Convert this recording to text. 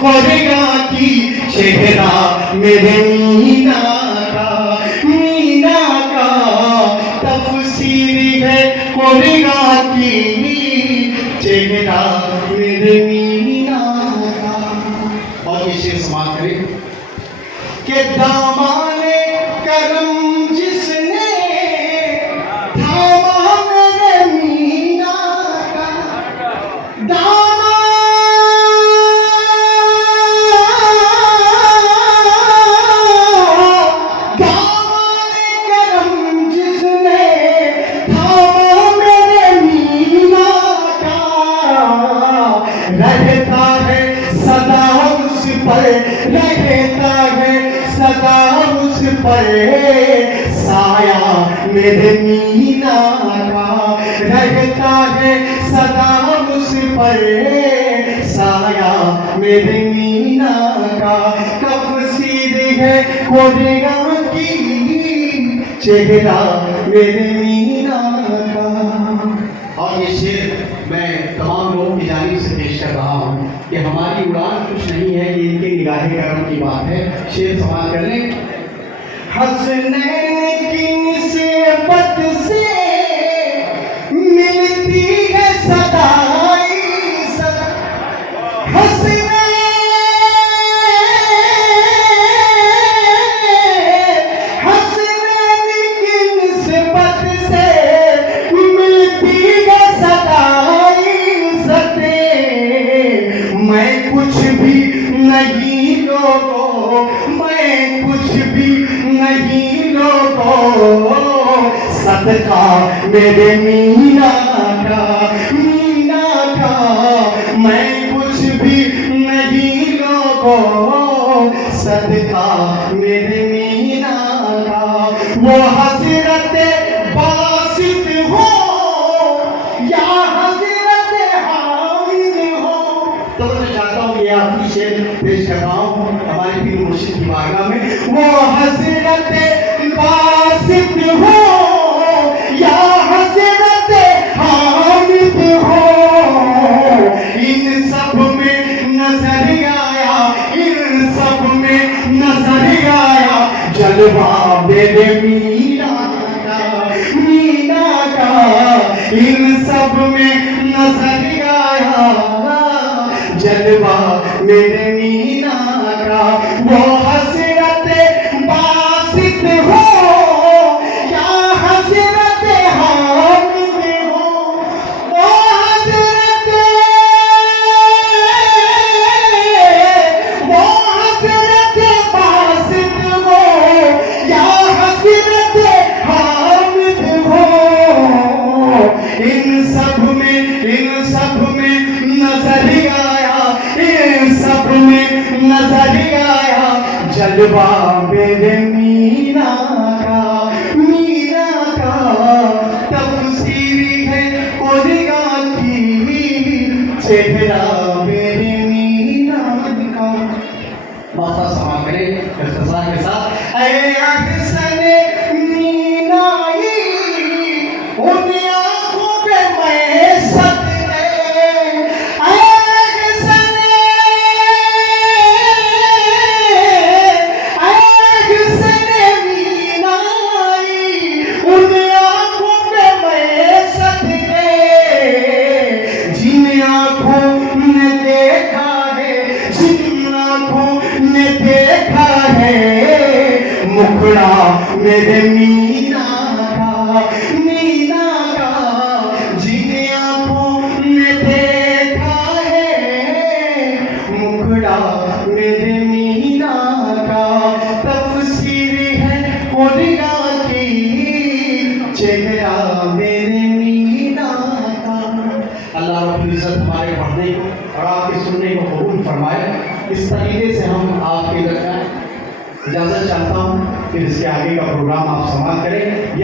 Korea की चेहरा मेरे मीना का तफसीर है कोरिया की चेहरा मेरे मीना का। और ये शेर समाप्त करें कि दामाने करम जिसने थामा मेरे मीना का, दामाने करम जिसने थामा मेरे मीना का, रहता है सदा उस पर, रहता है सदा उस पर साया मेरे मीना का, रहता है सदा उस पर साया मेरे मीना का। तफसीर है कोरिया की चेहरा मेरे मीना का। और ये शेर मैं तमाम लोगों की जानिब से पेश कर रहा हूँ कि हमारी उड़ान कुछ नहीं है, ये इनके निगाहे करम की बात है। शेर समाप्त कर लें। हसनैन की निस्बत से मिलती है सदाई सदा, हसनैन की निस्बत से मिलती है सदाई सतें। मैं कुछ भी नहीं लोगों, मैं कुछ भी नहीं लोगों, सदका मेरे मीना का, मीना का। मैं कुछ भी नहीं लोगों, सदका मेरे मीना का। वो हज़रत बासित हो या हज़रत हामिद हो। तो मैं चाहता हूँ कि आखिरी शेर पेश कर रहा हूँ हमारे पीर मुर्शिद की बारगाह में। वो हज़रत बासित हो या हज़रत हामिद हो, इन सब में नजर आया, इन सब में नजर आया जलवा मेरे मीना का, मीना का। इन सब में नजर आया जलवा मेरे मीना का। वो हज़रत बासित हो या हज़रत हामिद हो, वो हज़रत बासित हो या हज़रत हामिद हो, इन सब में नजर आया, इन सब में नजर आया जलवा मेरे मीना का, मीना का। तफसीर है कोरिया की चेहरा मेरे मीना का। माता समाप्त करें इख्तिसार के साथ। ऐ अहसने मीनाई उन आँखों पे मैं सदके, ऐ अहसने मीनाई उन आँखों पे मैं सदके, जिन आँखों ने देखा है, जिन आँखों ने देखा है मुखड़ा मेरे मीना का, मीना का। जिन आँखों ने देखा है मुखड़ा मेरे मीना का। तफसीर है कोरिया की चेहरा मेरे मीना का। अल्लाह रब्बुल इज़्ज़त हमारे पढ़ने को और आपके सुनने को कबूल फरमाए। इस तरीके से हम आपके दरमियान इजाज़त चाहता हूँ, फिर इसके आगे का प्रोग्राम आप समाप्त करें।